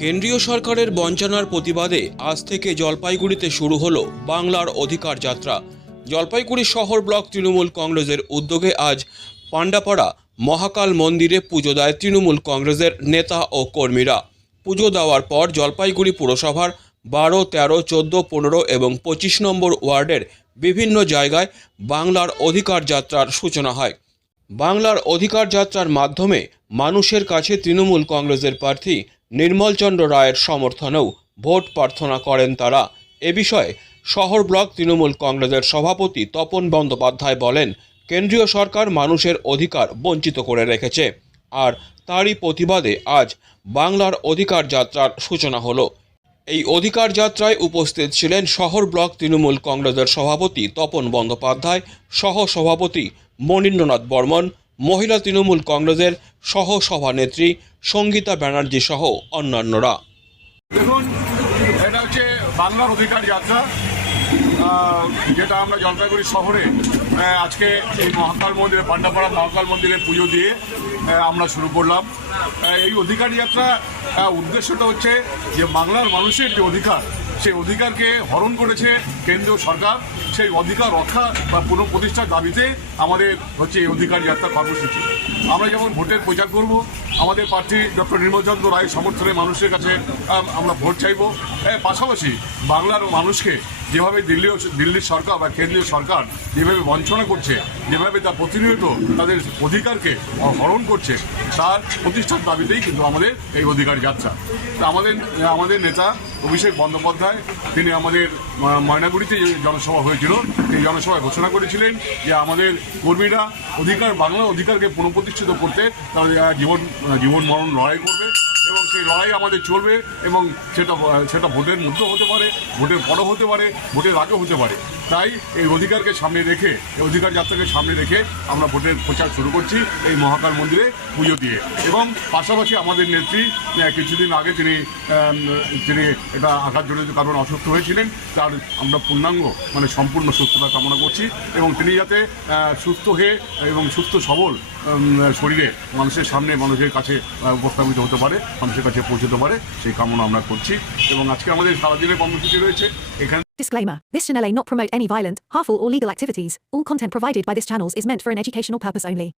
কেন্দ্রীয় সরকারের বঞ্চনার প্রতিবাদে আজ থেকে জলপাইগুড়িতে শুরু হলো বাংলার অধিকার যাত্রা। জলপাইগুড়ি শহর ব্লক তৃণমূল কংগ্রেসের উদ্যোগে আজ পাণ্ডাপাড়া মহাকাল মন্দিরে পুজো দেয় তৃণমূল কংগ্রেসের নেতা ও কর্মীরা। পুজো দেওয়ার পর জলপাইগুড়ি পুরসভার বারো, তেরো, চোদ্দ, পনেরো এবং পঁচিশ নম্বর ওয়ার্ডের বিভিন্ন জায়গায় বাংলার অধিকার যাত্রার সূচনা হয়। বাংলার অধিকার যাত্রার মাধ্যমে মানুষের কাছে তৃণমূল কংগ্রেসের প্রার্থী নির্মলচন্দ্র রায়ের সমর্থনেও ভোট প্রার্থনা করেন তারা। এ বিষয়ে শহর ব্লক তৃণমূল কংগ্রেসের সভাপতি তপন বন্দ্যোপাধ্যায় বলেন, কেন্দ্রীয় সরকার মানুষের অধিকার বঞ্চিত করে রেখেছে আর তারই প্রতিবাদে আজ বাংলার অধিকার যাত্রার সূচনা হলো। এই অধিকার যাত্রায় উপস্থিত ছিলেন শহর ব্লক তৃণমূল কংগ্রেসের সভাপতি তপন বন্দ্যোপাধ্যায় সহ সভাপতি মনীন্দ্রনাথ বর্মন মহিলা তৃণমূল কংগ্রেসের সহ সভানেত্রী সঙ্গীতা ব্যানার্জি সহ অন্যান্যরা। দেখুন, এটা হচ্ছে বাংলার অধিকার যাত্রা। যেটা আমরা জলপাইগুড়ি শহরে আজকে এই মহাকাল মন্দিরে পান্ডাপাড়া মহাকাল মন্দিরে পুজো দিয়ে আমরা শুরু করলাম। এই অধিকার যাত্রা উদ্দেশ্যটা হচ্ছে যে বাংলার মানুষের যে অধিকার, সেই অধিকারকে হরণ করেছে কেন্দ্রীয় সরকার। সেই অধিকার রক্ষা বা পুনঃপ্রতিষ্ঠার দাবিতে আমাদের হচ্ছে এই অধিকার যাত্রা কর্মসূচি। আমরা যেমন ভোটের প্রচার করব, আমাদের প্রার্থী ডক্টর নির্মলচন্দ্র রায় সমর্থনে মানুষের কাছে আমরা ভোট চাইব। পাশাপাশি বাংলার মানুষকে যেভাবে দিল্লি দিল্লির সরকার বা কেন্দ্রীয় সরকার যেভাবে বঞ্চনা করছে, যেভাবে তার প্রতিনিয়ত তাদের অধিকারকে হরণ করছে, তার প্রতিষ্ঠার দাবিতেই কিন্তু আমাদের এই অধিকার যাত্রা। তা আমাদের আমাদের নেতা অভিষেক বন্দ্যোপাধ্যায়, তিনি আমাদের ময়নাগুড়িতে যে জনসভা হয়েছিল, সেই জনসভায় ঘোষণা করেছিলেন যে আমাদের কর্মীরা অধিকার বাংলা অধিকারকে পুনঃপ্রতিষ্ঠিত করতে তাদের জীবন জীবন মরণ লড়াই করবে। এবং সেই লড়াই আমাদের চলবে এবং সেটা সেটা ভোটের মধ্যেও হতে পারে, ভোটের পরও হতে পারে, ভোটের আগেও হতে পারে। তাই এই অধিকারকে সামনে রেখে, এই অধিকার যাত্রাকে সামনে রেখে আমরা ভোটের প্রচার শুরু করছি এই মহাকাল মন্দিরে পুজো দিয়ে। এবং পাশাপাশি আমাদের নেত্রী কিছুদিন আগে তিনি তিনি এটা আঘাতজনিত কারণে অসুস্থ হয়েছিলেন, তার আমরা পূর্ণাঙ্গ মানে সম্পূর্ণ সুস্থতা কামনা করছি এবং তিনি যাতে সুস্থ হয়ে এবং সুস্থ সবল শরীরে মানুষের সামনে, মানুষের কাছে উপস্থাপিত হতে পারে। মানুষের কাছে পৌঁছতে পারে সেই কামনা আমরা করছি এবং আজকে আমাদের সারাদিনের কর্মসূচি রয়েছে এখানে Disclaimer This channel may not promote any violent, harmful, or legal activities. All content provided by this channel is meant for an educational purpose only.